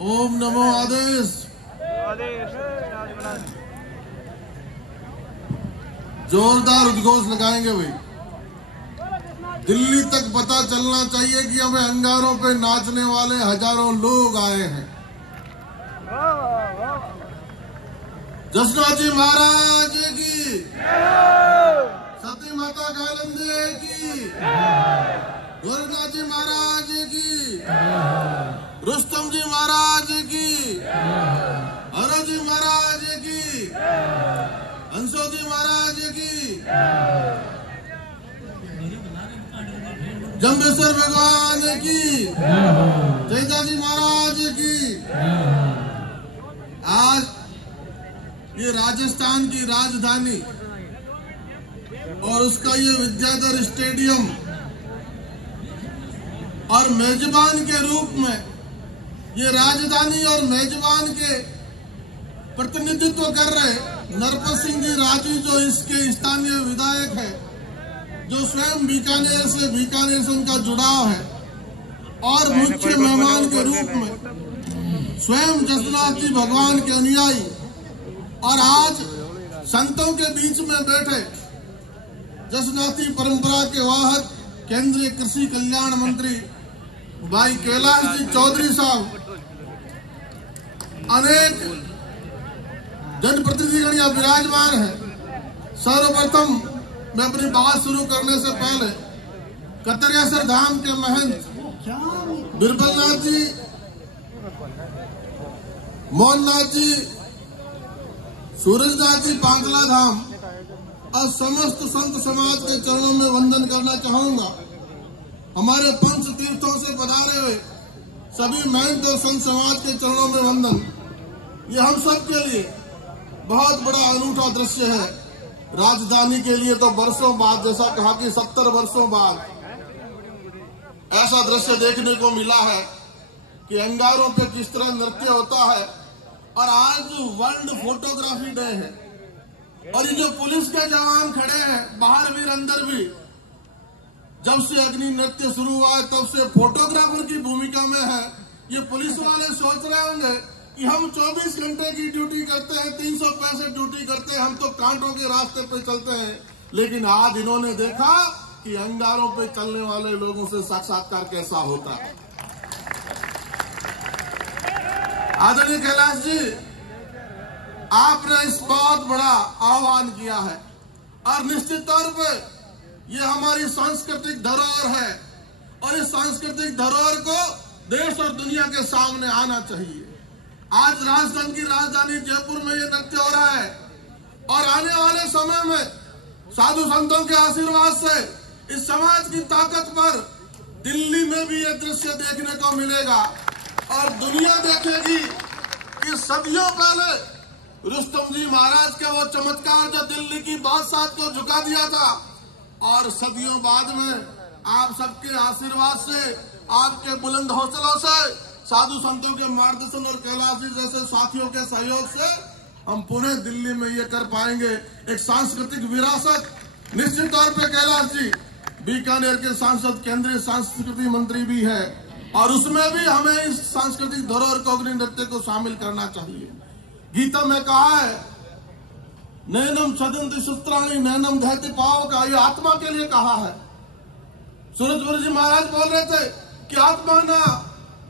ओम नमो आदेश। जोरदार उद्घोष लगाएंगे भाई। दिल्ली तक पता चलना चाहिए कि हमें अंगारों पे नाचने वाले हजारों लोग आए हैं। जसनाजी महाराज की, सती माता कालंदे की, गोरखनाथ जी महाराज की, रुस्तम जी महाराज की, हरो जी महाराज की, हंसो जी महाराज की, जम्बेश्वर भगवान की, जयदा जी महाराज की। आज ये राजस्थान की राजधानी और उसका ये विद्याधर स्टेडियम और मेजबान के रूप में ये राजधानी और मेजबान के प्रतिनिधित्व कर रहे नरपत सिंह जी राजू, जो इसके स्थानीय विधायक है, जो स्वयं बीकानेर से उनका जुड़ाव है, और मुख्य मेहमान के रूप में स्वयं जसनाथ जी भगवान के अनुयायी और आज संतों के बीच में बैठे जसनाथी परंपरा के वाहक केंद्रीय कृषि कल्याण मंत्री भाई कैलाश जी चौधरी साहब, अनेक जनप्रतिनिधिगण यहाँ विराजमान है। सर्वप्रथम मैं अपनी बात शुरू करने से पहले कतरेसर धाम के महंत बिरबलनाथ जी, मोहननाथ जी, सूरजनाथ जी पांचला धाम और समस्त संत समाज के चरणों में वंदन करना चाहूंगा। हमारे पंच तीर्थों से पधारे हुए सभी महंत और संत समाज के चरणों में वंदन। ये हम सब के लिए बहुत बड़ा अनूठा दृश्य है। राजधानी के लिए तो वर्षों बाद, जैसा कहा कि 70 वर्षों बाद ऐसा दृश्य देखने को मिला है कि अंगारों पे किस तरह नृत्य होता है। और आज वर्ल्ड फोटोग्राफी डे है और ये जो पुलिस के जवान खड़े हैं बाहर भी अंदर भी, जब से अग्नि नृत्य शुरू हुआ है तब से फोटोग्राफर की भूमिका में है। ये पुलिस वाले सोच रहे होंगे कि हम 24 घंटे की ड्यूटी करते हैं, 365 ड्यूटी करते हैं, हम तो कांटों के रास्ते पे चलते हैं। लेकिन आज इन्होंने देखा कि अंगारों पे चलने वाले लोगों से साक्षात्कार कैसा होता है। आदरणीय कैलाश जी, आपने इस बहुत बड़ा आह्वान किया है और निश्चित तौर पे ये हमारी सांस्कृतिक धरोहर है और इस सांस्कृतिक धरोहर को देश और दुनिया के सामने आना चाहिए। आज राजस्थान की राजधानी जयपुर में ये नृत्य हो रहा है और आने वाले समय में साधु संतों के आशीर्वाद से इस समाज की ताकत पर दिल्ली में भी ये दृश्य देखने को मिलेगा और दुनिया देखेगी कि सदियों पहले रुस्तम जी महाराज का वो चमत्कार जो दिल्ली की बादशाह को झुका दिया था और सदियों बाद में आप सबके आशीर्वाद से, आपके बुलंद हौसलों से, साधु संतों के मार्गदर्शन और कैलाश जी जैसे साथियों के सहयोग से हम पुणे दिल्ली में ये कर पाएंगे। एक सांस्कृतिक विरासत निश्चित तौर पे कैलाश जी बीकानेर के सांसद, केंद्रीय संस्कृति मंत्री भी है और उसमें भी हमें इस सांस्कृतिक धरोहर को, अग्नि नृत्य को शामिल करना चाहिए। गीता में कहा है नैनम छदंती शस्त्राणी नैनम दहती पाव का, ये आत्मा के लिए कहा है। सूरजपुर जी महाराज बोल रहे थे कि आत्मा ना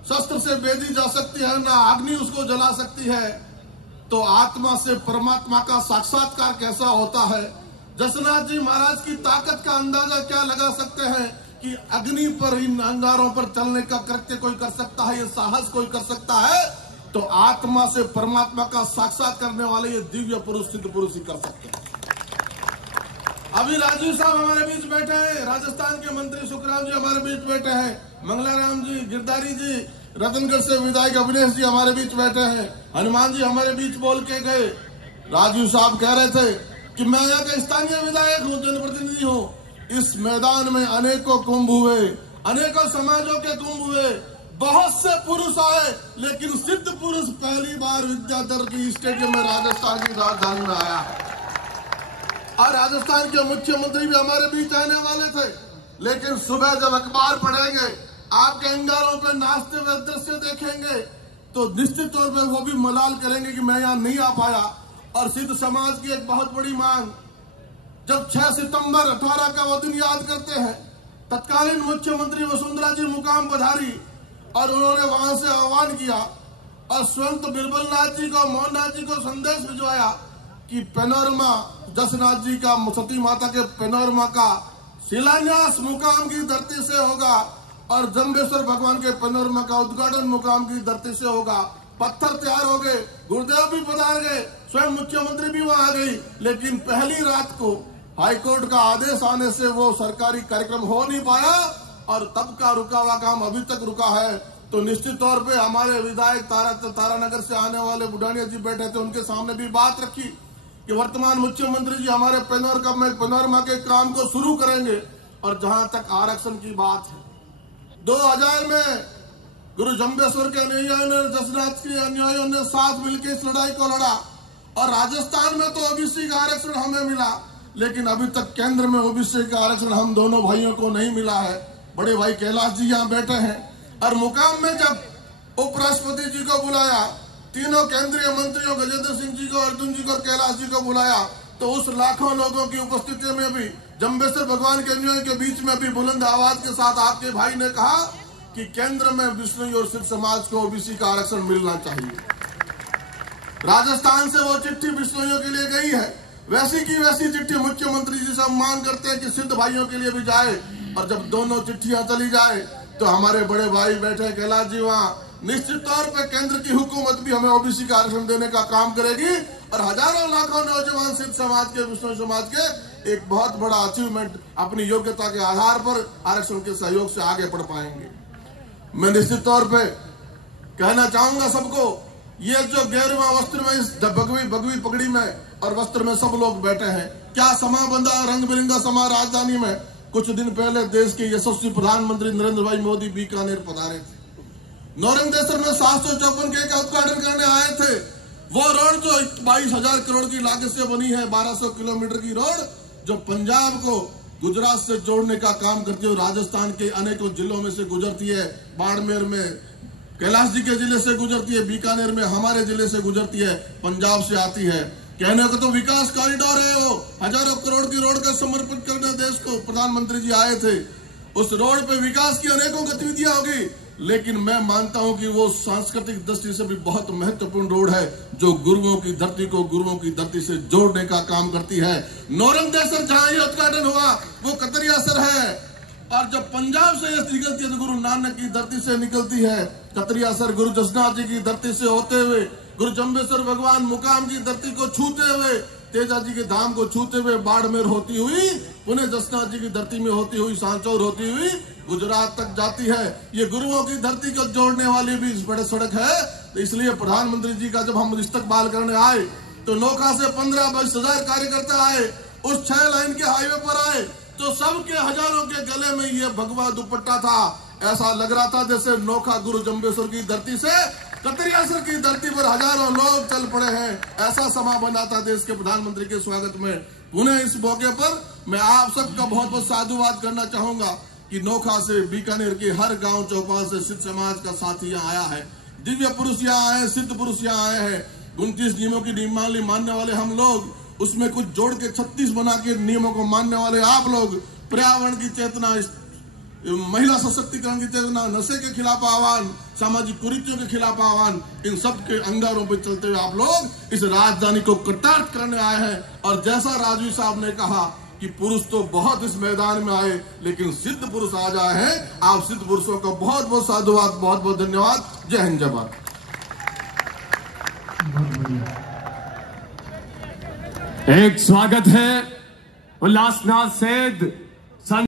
शस्त्र से बेदी जा सकती है, ना अग्नि उसको जला सकती है, तो आत्मा से परमात्मा का साक्षात्कार कैसा होता है। जसनाथ जी महाराज की ताकत का अंदाजा क्या लगा सकते हैं कि अग्नि पर, इन अंगारों पर चलने का कृत्य कोई कर सकता है, ये साहस कोई कर सकता है, तो आत्मा से परमात्मा का साक्षात करने वाले ये दिव्य पुरुष, सिद्ध पुरुष ही कर सकते हैं। अभी राजू साहब हमारे बीच बैठे हैं, राजस्थान के मंत्री सुखराम जी हमारे बीच बैठे हैं, मंगलाराम जी, गिरधारी जी, रतनगढ़ से विधायक अविनेश जी हमारे बीच बैठे हैं, हनुमान जी हमारे बीच बोल के गए। राजू साहब कह रहे थे कि मैं यहाँ का स्थानीय विधायक हूँ, जनप्रतिनिधि हूँ। इस मैदान में अनेकों कुंभ हुए, अनेकों समाजों के कुंभ हुए, बहुत से पुरुष आए, लेकिन सिद्ध पुरुष पहली बार विद्याधर की स्टेडियम में राजस्थान की राजधानी में आया है। और राजस्थान के मुख्यमंत्री भी हमारे बीच आने वाले थे, लेकिन सुबह जब अखबार पढ़ेंगे, आपके अंगारों पे नाचते हुए दृश्य देखेंगे, तो निश्चित तौर पर वो भी मलाल करेंगे कि मैं यहाँ नहीं आ पाया। और सिद्ध समाज की एक बहुत बड़ी मांग, जब 6 सितंबर 18 का वो दिन याद करते हैं, तत्कालीन मुख्यमंत्री वसुंधरा जी मुकाम पधारी और उन्होंने वहां से आह्वान किया और स्वयं तो बिरबल नाथ जी को, मोहन नाथ जी को संदेश भिजवाया कि पैनोरमा जसनाथ जी का, सती माता के पैनोरमा का शिलान्यास मुकाम की धरती से होगा और जम्बेश्वर भगवान के पैनोरमा का उद्घाटन मुकाम की धरती से होगा। पत्थर तैयार हो गए, गुरुदेव भी पधार गए, स्वयं मुख्यमंत्री भी वहां आ गई, लेकिन पहली रात को हाईकोर्ट का आदेश आने से वो सरकारी कार्यक्रम हो नहीं पाया और तब का रुका हुआ काम अभी तक रुका है। तो निश्चित तौर पे हमारे विधायक तारानगर से आने वाले बुढ़ानिया जी बैठे थे, उनके सामने भी बात रखी कि वर्तमान मुख्यमंत्री जी हमारे पैनोरमा के काम को शुरू करेंगे। और जहां तक आरक्षण की बात है, 2000 में गुरु जम्बेश्वर के अनुयायियों ने, जसनाथ के अनुयायियों ने साथ मिलकर इस लड़ाई को लड़ा और राजस्थान में तो ओबीसी का आरक्षण हमें मिला, लेकिन अभी तक केंद्र में ओबीसी का आरक्षण हम दोनों भाइयों को नहीं मिला है। बड़े भाई कैलाश जी यहाँ बैठे हैं और मुकाम में जब उपराष्ट्रपति जी को बुलाया, तीनों केंद्रीय मंत्रियों गजेंद्र सिंह जी को, अर्जुन जी को और कैलाश जी को बुलाया, तो उस लाखों लोगों की उपस्थिति में भी, जम्बेश्वर भगवान के अनुयायियों के बीच में भी बुलंद आवाज के साथ आपके भाई ने कहा कि केंद्र में विष्णु और सिख समाज को ओबीसी का आरक्षण मिलना चाहिए। राजस्थान से वो चिट्ठी विष्णुइयों के लिए गई है, वैसी की वैसी चिट्ठी मुख्यमंत्री जी से हम मांग करते हैं कि सिद्ध भाइयों के लिए भी जाए। और जब दोनों चिट्ठियां चली जाए तो हमारे बड़े भाई बैठे कैलाश जी वहां, निश्चित तौर पे केंद्र की हुकूमत भी हमें ओबीसी का आरक्षण देने का काम करेगी और हजारों लाखों नौजवान सिद्ध समाज के, विष्णु समाज के एक बहुत बड़ा अचीवमेंट अपनी योग्यता के आधार पर आरक्षण के सहयोग से आगे बढ़ पाएंगे। मैं निश्चित तौर पे कहना चाहूंगा सबको, ये जो गेरुआ वस्त्र में, इस भगवी पगड़ी में और वस्त्र में सब लोग बैठे हैं, क्या समा बंधा, रंग बिरंगा समा राजधानी में। कुछ दिन पहले देश के यशस्वी प्रधानमंत्री नरेंद्र भाई मोदी बीकानेर पधारे थे। नौरंगदेसर में 754 के का उद्घाटन करने आए थे। वो रोड जो 22,000 करोड़ की लागत से बनी है, 1200 किलोमीटर की रोड, जो पंजाब को गुजरात से जोड़ने का काम करती है, राजस्थान के अनेकों जिलों में से गुजरती है, बाड़मेर में कैलाश जी के जिले से गुजरती है, बीकानेर में हमारे जिले से गुजरती है, पंजाब से आती है। कहने को तो विकास कॉरिडोर है, वो हजारों करोड़ की रोड का समर्पित करने देश को प्रधानमंत्री जी आए थे। उस रोड पे विकास की अनेकों गतिविधियां होगी, लेकिन मैं मानता हूं कि वो सांस्कृतिक दृष्टि से भी बहुत महत्वपूर्ण रोड है, जो गुरुओं की धरती को गुरुओं की धरती से जोड़ने का काम करती है। नौरंगदेसर जहां ये उद्घाटन हुआ वो कतरियासर है, और जब पंजाब से ये निकलती है तो गुरु नानक की धरती से निकलती है। कतरियासर गुरु जसनाथ जी की धरती से होते हुए, गुरु जम्बेश्वर भगवान मुकाम की धरती को छूते हुए, तेजा जी के धाम को छूते हुए बाड़मेर होती हुई, पुणे जसनाथ जी की धरती में होती हुई, सांचौर होती हुई गुजरात तक जाती है। ये गुरुओं की धरती को जोड़ने वाली भी बड़े सड़क है। तो इसलिए प्रधानमंत्री जी का जब हम इस्तकबाल करने आए तो नोखा से 15-20 हजार कार्यकर्ता आए, उस 6 लाइन के हाईवे पर आए तो सबके हजारों के गले में ये भगवा दुपट्टा था। ऐसा लग रहा था जैसे नोखा गुरु जम्बेश्वर की धरती से कतरियासर की धरती पर हजारों लोग चल पड़े हैं। ऐसा समा बना था देश के प्रधानमंत्री के स्वागत में। पुणे इस मौके पर मैं आप सबका बहुत बहुत साधुवाद करना चाहूंगा कि नोखा से बीकानेर के हर गांव चौपाल से सिद्ध समाज का साथी यहाँ आया है, दिव्य पुरुष यहाँ आए, सिद्ध पुरुष यहाँ आए हैं। 29 नियमों की नियमावली मानने वाले हम लोग, उसमें कुछ जोड़ के 36 बना के नियमों को मानने वाले आप लोग, पर्यावरण की चेतना, महिला सशक्तिकरण की चेतना, नशे के खिलाफ आह्वान, सामाजिक कुरीतियों के खिलाफ आह्वान, इन सब के अंगारों पर चलते हुए आप लोग इस राजधानी को कृतार्थ करने आए हैं। और जैसा राजवी साहब ने कहा कि पुरुष तो बहुत इस मैदान में आए, लेकिन सिद्ध पुरुष आज आए हैं। आप सिद्ध पुरुषों का बहुत बहुत साधुवाद, बहुत बहुत धन्यवाद। जय हिंद, जय भारत। एक स्वागत है उल्लासनाथ सेठ